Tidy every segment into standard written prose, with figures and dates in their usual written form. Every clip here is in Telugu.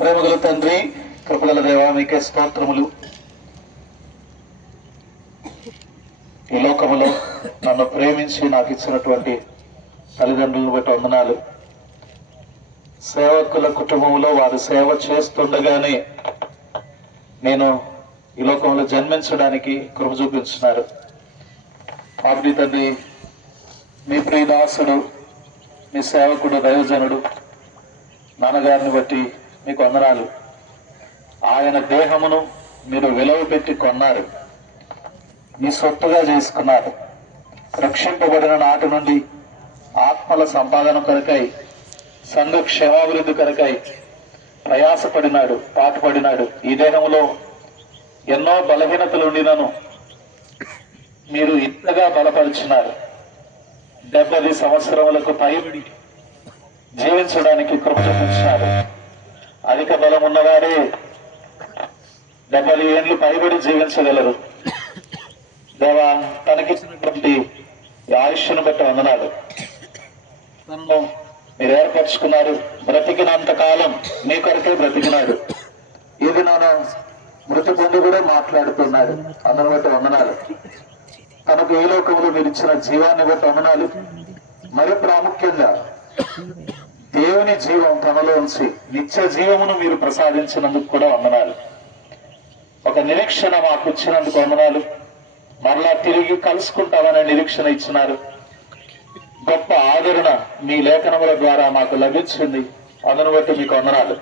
ప్రేమగల తండ్రి, కృపగల దేవా, మీకే స్తోత్రములు. ఈ లోకములో నన్ను ప్రేమించి నాకు ఇచ్చినటువంటి తల్లిదండ్రులను బట్టి వందనాలు. సేవకుల కుటుంబంలో వారు సేవ చేస్తుండగానే నేను ఈ లోకంలో జన్మించడానికి కృప చూపించున్నారు. ఆవిడ తండ్రి, మీ ప్రియదాసుడు, మీ సేవకుడు, దైవజనుడు నాన్నగారిని బట్టి మీకు వందనాలు. ఆయన దేహమును మీరు విలువ పెట్టి కొన్నారు, మీ సొత్తుగా చేసుకున్నారు. రక్షింపబడిన నాటి నుండి ఆత్మల సంపాదన కొరకై, సంఘ క్షేమాభివృద్ధి కొరకై ప్రయాసపడినాడు, పాటుపడినాడు. ఈ దేహంలో ఎన్నో బలహీనతలు ఉండినను మీరు ఇంతగా బలపరిచినారు. 70 సంవత్సరములకు పైబడి జీవించడానికి కృప చూపించినారు. అధిక బలం ఉన్నవారే 70 ఏళ్ళు పైబడి జీవించగలరు. దేవా, తనకిచ్చినటువంటి ఆయుష్ను బట్టి వందనాలు. తనను మీరు ఏర్పరచుకున్నారు. బ్రతికినంత కాలం మీ కొరకే బ్రతికినాడు. ఇది నాన్న మృతి పొంది కూడా మాట్లాడుతున్నాడు. అందును బట్టి వందనాలు. తనకు ఏ లోకంలో మీరు ఇచ్చిన జీవాన్ని బట్టి వందనాలు. మరి ప్రాముఖ్యంగా దేవుని జీవం తనలో ఉంచి నిత్య జీవమును మీరు ప్రసాదించినందుకు కూడా వందనాలు. ఒక నిరీక్షణ మాకు ఇచ్చినందుకు వందనాలు. మరలా తిరిగి కలుసుకుంటామనే నిరీక్షణ ఇచ్చినారు. గొప్ప ఆదరణ మీ లేఖనముల ద్వారా మాకు లభించింది. అందును బట్టి మీకు వందనాలు.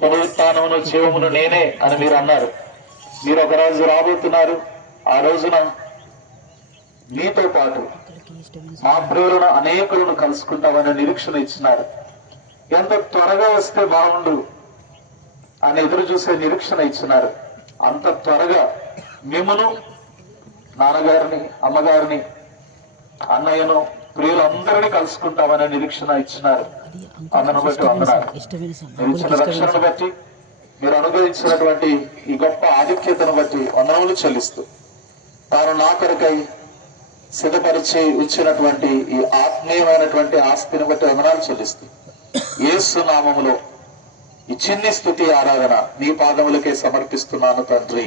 పునరుత్థానమును జీవమును నేనే అని మీరు అన్నారు. మీరు ఒక రోజు రాబోతున్నారు. ఆ రోజున మీతో పాటు మా ప్రియులను అనేకులను కలుసుకుంటామనే నిరీక్షణ ఇచ్చినారు. ఎంత త్వరగా వస్తే బాగుండు అని ఎదురు చూసే నిరీక్షణ ఇచ్చినారు. అంత త్వరగా మిమ్మను, నాన్నగారిని, అమ్మగారిని, అన్నయ్యను, ప్రియులందరినీ కలుసుకుంటామనే నిరీక్షణ ఇచ్చినారు. అందును బట్టి వందనాలు. మీరు ఇచ్చిన రక్షణను బట్టి, మీరు అనుభవించినటువంటి ఈ గొప్ప ఆధిక్యతను బట్టి వందనములు చెల్లిస్తూ, తాను నా కొరకై సిద్ధపరిచి ఉంచినటువంటి ఈ ఆత్మీయమైనటువంటి ఆస్తిని బట్టి వందనాలు చెల్లిస్తూ, యేసు నామములో ఈ చిన్ని స్తుతి ఆరాధన మీ పాదములకే సమర్పిస్తున్నాను తండ్రి.